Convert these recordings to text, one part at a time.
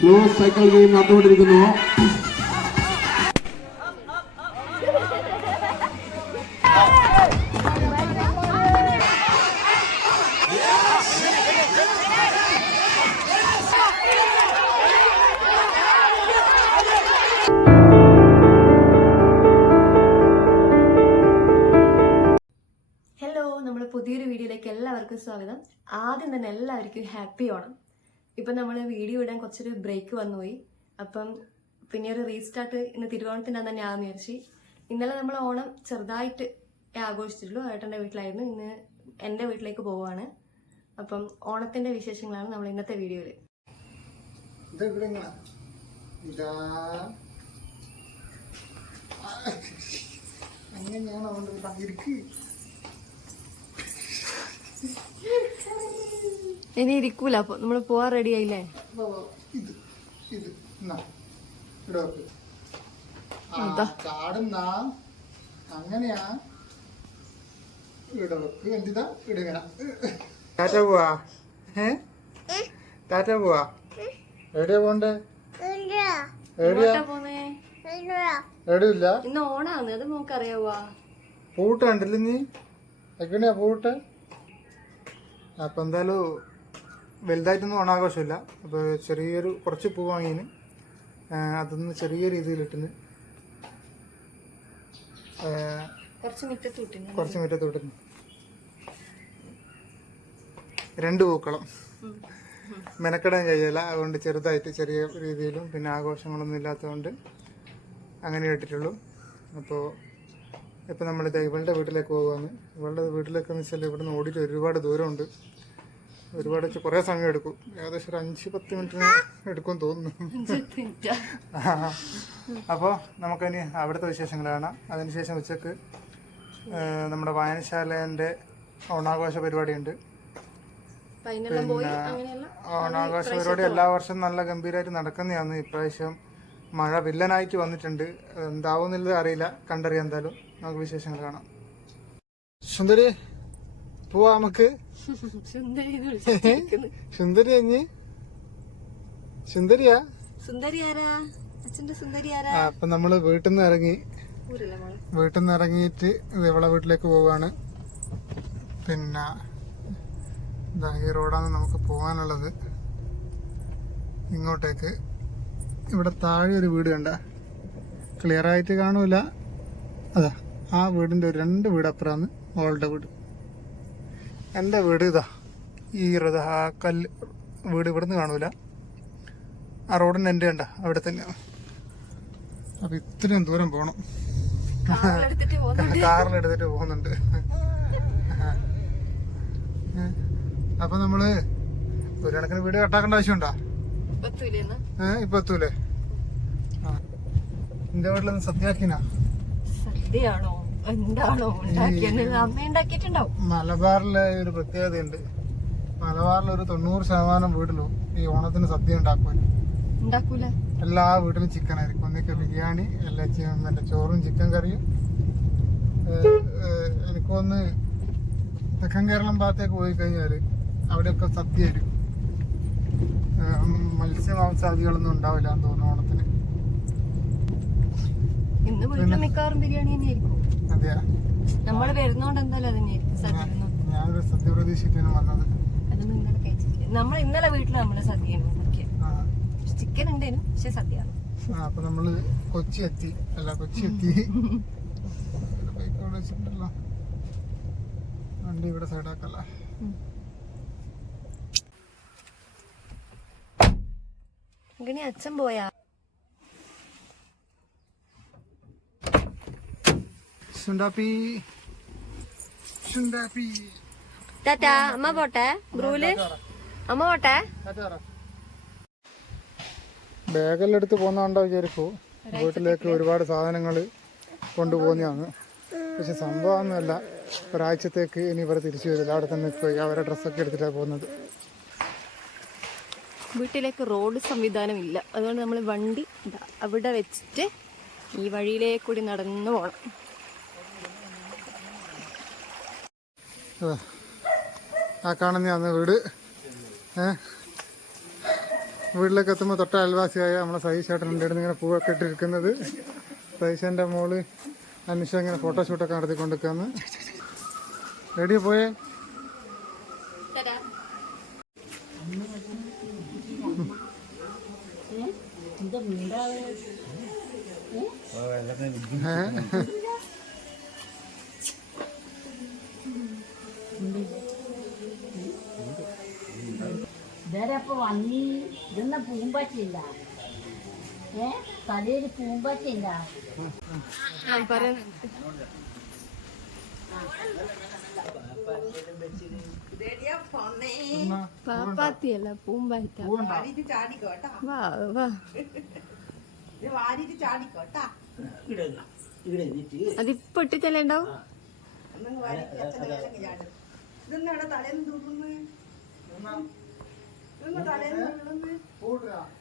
Close cycle game നടന്നുകൊണ്ടിരിക്കുന്നു. പുതിയൊരു വീഡിയോയിലേക്ക് എല്ലാവർക്കും സ്വാഗതം. ആദ്യം തന്നെ എല്ലാവർക്കും ഹാപ്പി ഓണം. ഇപ്പം നമ്മൾ വീഡിയോ ഇടാൻ കുറച്ചൊരു ബ്രേക്ക് വന്നുപോയി. അപ്പം പിന്നെ ഒരു റീസ്റ്റാർട്ട് ഇന്ന് തിരുവോണത്തിൻ്റെ അന്ന് ഞാൻ വിചാരിച്ചു. ഇന്നലെ നമ്മൾ ഓണം ചെറുതായിട്ട് ആഘോഷിച്ചിട്ടുള്ളൂ. ഏട്ടൻ്റെ വീട്ടിലായിരുന്നു. ഇന്ന് എൻ്റെ വീട്ടിലേക്ക് പോവുകയാണ്. അപ്പം ഓണത്തിൻ്റെ വിശേഷങ്ങളാണ് നമ്മൾ ഇന്നത്തെ വീഡിയോയിൽ. ഇനി ഇരിക്കൂല. അപ്പൊ നമ്മള് പോവാൻ റെഡി ആയില്ലേ? അങ്ങനെയാ ടാറ്റ പോവാ. എവിടെയാ പോണ്ടേ? എവിടെയില്ല. ഇന്ന് ഓണാണ്, അത് നമുക്കറിയാവാ. പൂട്ട് കണ്ടില്ല നീ? എങ്ങനെയാ പൂട്ട്? അപ്പം എന്തായാലും വലുതായിട്ടൊന്നും ഓണാഘോഷമില്ല. അപ്പോൾ ചെറിയൊരു കുറച്ച് പൂ വാങ്ങിന്, അതൊന്ന് ചെറിയ രീതിയിലിട്ടിന് കുറച്ച് മുറ്റത്ത് വിട്ടിന് 2 പൂക്കളം മെനക്കെടാൻ കഴിയില്ല. അതുകൊണ്ട് ചെറുതായിട്ട് ചെറിയ രീതിയിലും പിന്നെ ആഘോഷങ്ങളൊന്നും ഇല്ലാത്തതുകൊണ്ട് അങ്ങനെ ഇട്ടിട്ടുള്ളൂ. അപ്പോൾ ഇപ്പം നമ്മളിത് ഇവളുടെ വീട്ടിലേക്ക് പോകുകയാണ്. ഇവളുടെ വീട്ടിലേക്കെന്ന് വെച്ചാൽ ഇവിടെ നിന്ന് ഓടിയിട്ട് ഒരുപാട് ദൂരമുണ്ട്. ഒരുപാട് കുറേ സമയം എടുക്കും. ഏകദേശം ഒരു 5-10 മിനിറ്റിന് എടുക്കുമെന്ന് തോന്നുന്നു. അപ്പോൾ നമുക്കിനി അവിടുത്തെ വിശേഷങ്ങൾ കാണാം. അതിനുശേഷം ഉച്ചക്ക് നമ്മുടെ വായനശാലേൻ്റെ ഓണാഘോഷ പരിപാടിയുണ്ട്. പിന്നെ ഓണാഘോഷ പരിപാടി എല്ലാ വർഷവും നല്ല ഗംഭീരമായിട്ട് നടക്കുന്നതാണ്. ഇപ്രാവശ്യം മഴ വില്ലനായിട്ട് വന്നിട്ടുണ്ട്. എന്താവുന്നില്ലത് അറിയില്ല, കണ്ടറിയാം. എന്തായാലും നമുക്ക് വിശേഷങ്ങൾ കാണാം. സുന്ദരി പോവാ നമുക്ക്. സുന്ദരി അഞ്ഞ് സുന്ദരിയാ? അപ്പൊ നമ്മള് വീട്ടിൽ നിന്ന് ഇറങ്ങിയിട്ട് ഇവളെ വീട്ടിലേക്ക് പോവാണ്. പിന്നെ ഈ റോഡാണ് നമുക്ക് പോകാനുള്ളത്. ഇങ്ങോട്ടേക്ക് ഇവിടെ താഴെ ഒരു വീട് കണ്ട, ക്ലിയർ ആയിട്ട് കാണൂല. അതാ ആ വീടിന്റെ 2 വീട് അപ്പുറമാണ് ഓളുടെ വീട്. എൻ്റെ വീട് ഇതാ ഈ ആ കല്ല് വീട് ഇവിടുന്ന് കാണൂല. ആ റോഡിന് എൻ്റെ കണ്ട അവിടെ തന്നെയാണ്. അപ്പൊ ഇത്രയും ദൂരം പോണം. കാറിലെടുത്തിട്ട് പോകുന്നുണ്ട്. അപ്പൊ നമ്മള് ഒരു കണക്കിന് വീട് കട്ടാക്കേണ്ട ആവശ്യമുണ്ടോ? ഇപ്പൊ എത്തൂലേ? എന്റെ വീട്ടിലൊന്ന് സദ്യയാക്കിനാ. മലബാറിലെ ഒരു പ്രത്യേകതയുണ്ട്. മലബാറിലെ ഒരു 90% വീട്ടിലും ഈ ഓണത്തിന് സദ്യ ഉണ്ടാക്കൂല. എല്ലാ വീട്ടിലും ചിക്കൻ ആയിരിക്കും. ഒന്നിക്ക് ബിരിയാണി, എല്ലാ ചോറും ചിക്കൻ കറിയും. എനിക്കൊന്ന് തെക്കൻ കേരളം ഭാഗത്തേക്ക് പോയി കഴിഞ്ഞാല് അവിടെയൊക്കെ സദ്യ ആയിരിക്കും. മത്സ്യമാംസാദികളൊന്നും ഉണ്ടാവില്ല എന്ന് തോന്നുന്നു ഓണത്തിന്. അതെയാ? ഞാനൊരു സദ്യ പ്രതീക്ഷിക്കാനും വന്നത്. ഇന്നലെ വീട്ടില് നമ്മള് സദ്യ ചിക്കൻ ഉണ്ടേനും, പക്ഷെ സദ്യ. അപ്പൊ നമ്മള് കൊച്ചി എത്തി. വണ്ടി ഇവിടെ സൈഡാക്കല്ല. അച്ഛൻ പോയാ? ടാറ്റാ. അമ്മ പോട്ടെ. ബ്രൂല് അമ്മ പോട്ടെ. ബാഗെല്ലാം എടുത്ത് പോന്നോണ്ടോ വിചാരിക്കൂ. വീട്ടിലേക്ക് ഒരുപാട് സാധനങ്ങൾ കൊണ്ടുപോകുന്നതാണ്. പക്ഷെ സംഭവമൊന്നുമല്ല. ഒരാഴ്ചത്തേക്ക് ഇനി ഇവരെ തിരിച്ചു വരില്ല. അവിടെ തന്നെ പോയി അവരെ ഡ്രസ്സൊക്കെ എടുത്തിട്ടാണ് പോകുന്നത്. വീട്ടിലേക്ക് റോഡ് സംവിധാനം ഇല്ല. അതുകൊണ്ട് നമ്മൾ വണ്ടി അവിടെ വെച്ചിട്ട് ഈ വഴിയിലേക്കൂടി നടന്നു പോകണം. ആ കാണുന്നതാണ് വീട്. വീട്ടിലേക്ക് എത്തുമ്പോൾ തൊട്ട അയൽവാസിയായ നമ്മളെ സതീഷ് ചേട്ടനുണ്ട്. ഇങ്ങനെ പൂവൊക്കെ ഇട്ടിരിക്കുന്നത്. സതീശൻ്റെ മോള് അന്വേഷ ഇങ്ങനെ ഫോട്ടോഷൂട്ടൊക്കെ നടത്തിക്കൊണ്ടിരിക്കുകയാണ്. റെഡിയോ പോയേ. ഇതേരപ്പോ വന്നി ഇതെന്ന പൂമ്പാറ്റില്ല, തലയിൽ പൂമ്പാറ്റില്ല. പാപ്പാത്തിയല്ല, പൂമ്പാറ്റ. അതിപ്പോ ഇട്ടിട്ടല്ലേ ഉണ്ടാവും.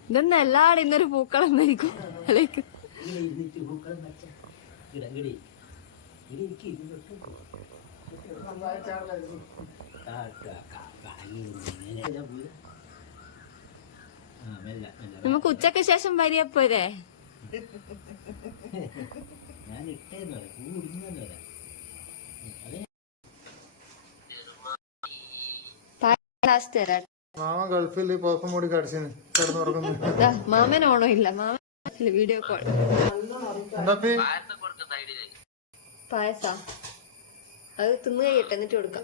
ഇതൊന്നും എല്ലാടും ഇന്നൊരു പൂക്കളം എന്നായിരിക്കും. അല്ലേക്ക് നമുക്ക് ഉച്ചക്ക് ശേഷം വരിയപ്പോരെ. മാമ ഗൾഫിൽ പുറത്തും മൂടി കടിച്ചിന് കിടന്നുറങ്ങുന്നു. മാമനോണോ ഇല്ല, മാമൻ വീഡിയോ കോൾ. പായസ അത് തിന്നു കഴിയട്ടെ എന്നിട്ട് കൊടുക്കാം.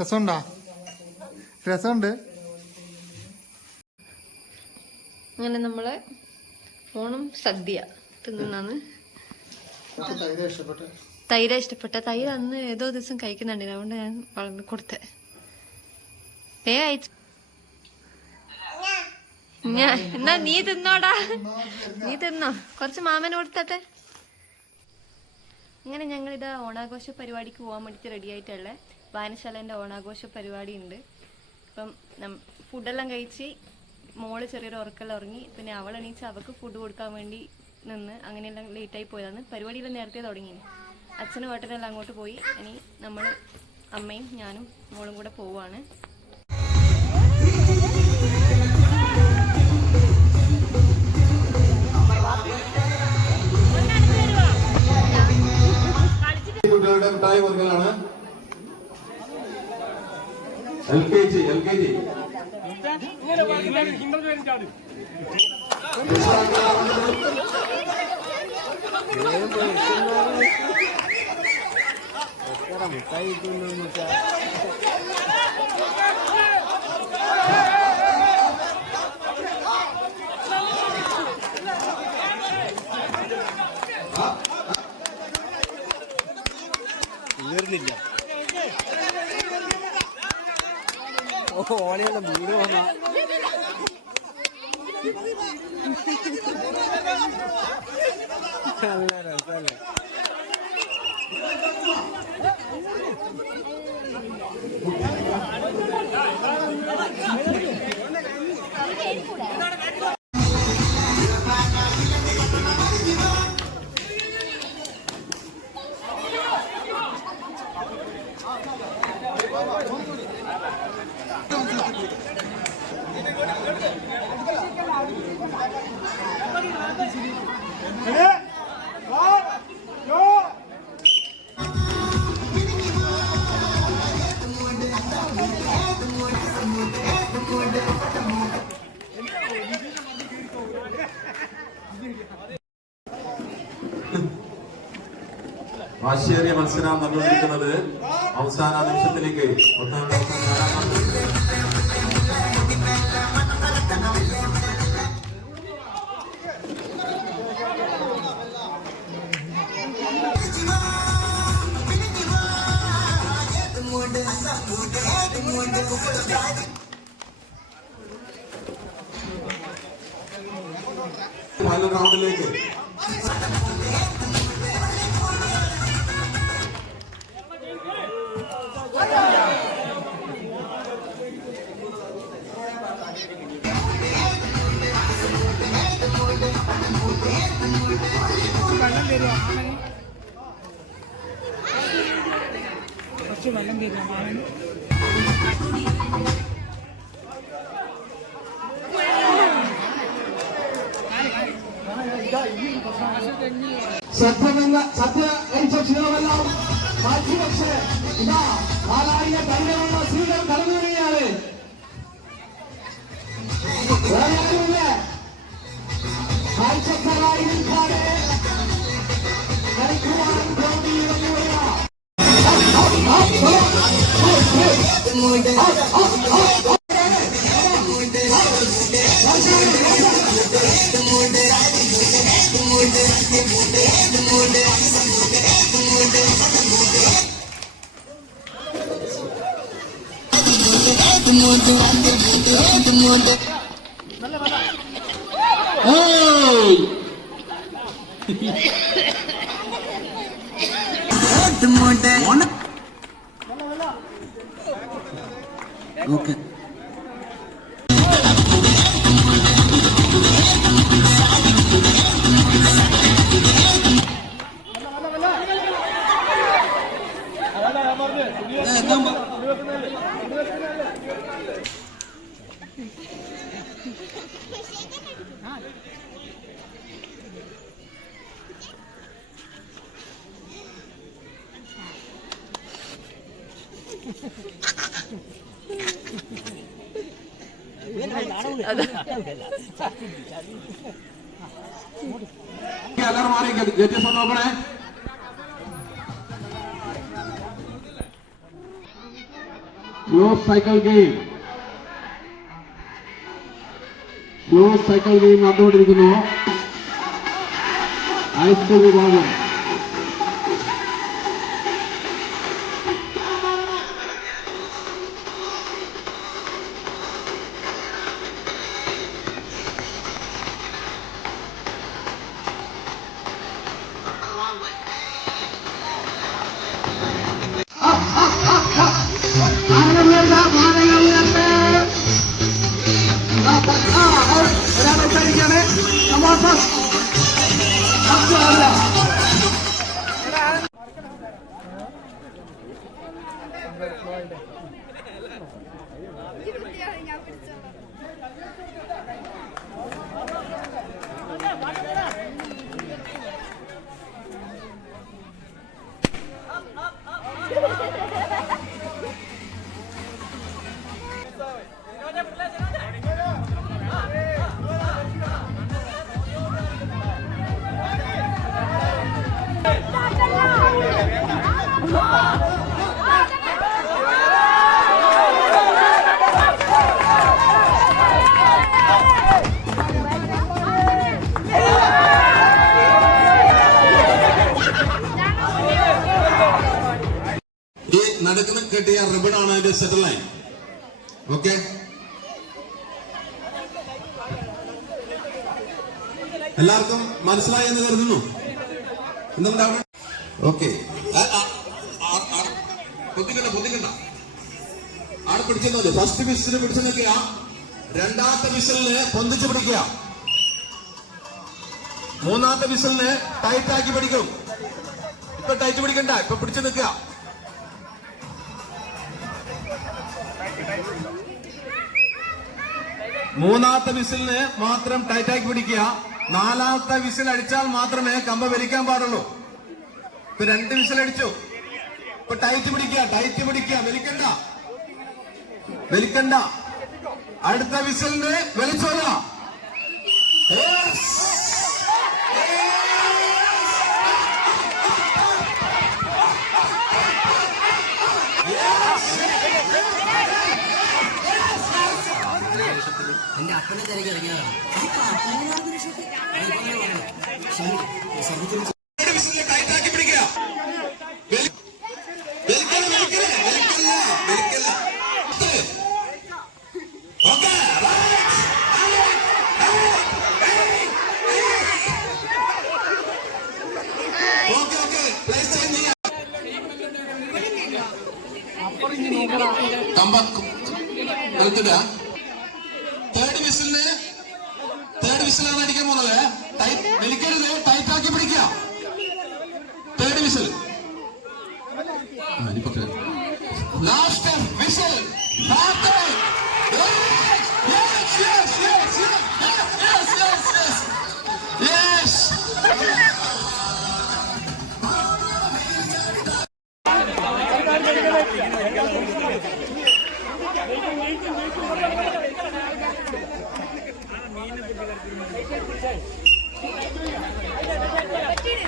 രസമുണ്ടാ? രസമുണ്ട്. അങ്ങനെ നമ്മള് ഓണം സദ്യ തിന്നാന്ന്. തൈര ഇഷ്ടപ്പെട്ട തൈര് അന്ന് ഏതോ ദിവസം കഴിക്കുന്നുണ്ട്, അതുകൊണ്ട് ഞാൻ വളർന്ന് കൊടുത്തേ. എന്നാ നീ തിന്നോടാ, നീ തിന്നോ, കുറച്ച് മാമന് കൊടുത്തട്ടെ. അങ്ങനെ ഞങ്ങളിത് ഓണാഘോഷ പരിപാടിക്ക് പോകാൻ വേണ്ടിയിട്ട് റെഡി ആയിട്ടുള്ള വായനശാലേൻ്റെ ഓണാഘോഷ പരിപാടി ഉണ്ട്. അപ്പം ഫുഡെല്ലാം കഴിച്ച് മോള് ചെറിയൊരു ഉറക്കെല്ലാം ഉറങ്ങി. പിന്നെ അവൾ എണീച്ച് അവൾക്ക് ഫുഡ് കൊടുക്കാൻ വേണ്ടി നിന്ന് അങ്ങനെയെല്ലാം ലേറ്റായി പോയതാണ്. പരിപാടിയെല്ലാം നേരത്തെ തുടങ്ങി. അച്ഛനും ഏട്ടനെല്ലാം അങ്ങോട്ട് പോയി. ഇനി നമ്മൾ അമ്മയും ഞാനും മോളും കൂടെ പോവാണ്. കുട്ടികളുടെ മിഠായി കൊടുക്കലാണ്. LKG തീർന്നില്ല. ഓനെയുള്ള വീട് വന്ന നല്ല രസല്ലേ. വാശിയേറിയ മത്സരം നടന്നുകൊണ്ടിരിക്കുന്നത് അവസാന നിമിഷത്തിലേക്ക്. ഫൈനൽ റൗണ്ടിലേക്ക് സദ്യ കഴിച്ച ക്ഷീണമെല്ലാം മാറ്റിവെച്ച് ഇതാ 4000 കല്ലുള്ള സ്ത്രീകൾ കടന്നു വരികയാണ്. വേറെ ആരുമില്ല, കാഴ്ചക്കാരായി നിൽക്കാതെ കളിക്കുവാൻ ഗ്രൗണ്ടിൽ ഇറങ്ങി വരിക. ഓക്കെ എല്ലാവരും മാറി ജഡ്ജസ് ഒന്ന് നോക്കണേ. ക്ലോസ് സൈക്കിൾ ഗെയിം നടന്നുകൊണ്ടിരിക്കുന്നു. ഹൈസ്കൂൾ വിഭാഗം നടുക്കുന്ന കെട്ടിയ റിബൺ ആണ് അതിന്റെ സെറ്റർ ലൈൻ. ഓക്കെ, എല്ലാവർക്കും മനസ്സിലായി എന്ന് കരുതുന്നു. എന്തുകൊണ്ടാണ് ഓക്കെ പൊതിക്കണ്ട ആടെ പിടിച്ചെന്നു. ഫസ്റ്റ് വിസിൽ പിടിച്ചു നിൽക്കുക, രണ്ടാമത്തെ വിസിലിന് പൊന്തിച്ചു പിടിക്കുക, മൂന്നാമത്തെ വിസിലിന് ടൈറ്റ് ആക്കി പിടിക്കും. ഇപ്പൊ ടൈറ്റ് പിടിക്കണ്ട, ഇപ്പൊ പിടിച്ചു നിൽക്കുക. മൂന്നാമത്തെ വിസിലിന് മാത്രം ടൈറ്റാക്കി പിടിക്കുക. നാലാമത്തെ വിസിൽ അടിച്ചാൽ മാത്രമേ കമ്പ വലിക്കാൻ പാടുള്ളൂ. ഇപ്പൊ 2 വിസിൽ അടിച്ചു. ഇപ്പൊ ടൈറ്റ് പിടിക്കുക, വലിക്കണ്ട. അടുത്ത വിസിലിന് വലിച്ചോള. എന്റെ അപ്പനെ തിരക്കി ഇറങ്ങിയതാണ്. ടൈറ്റാക്കി പിടിക്കുക. കമ്പ കളിക്കില്ല. തേർഡ് വിസിലാണ് അടിക്കാൻ പോകുന്നത്. വലിക്കരുത്, ടൈറ്റാക്കി പിടിക്കുക. Third whistle.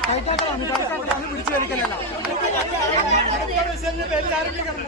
പിടിച്ചു വലിക്കലല്ല. ആരംഭിക്കണം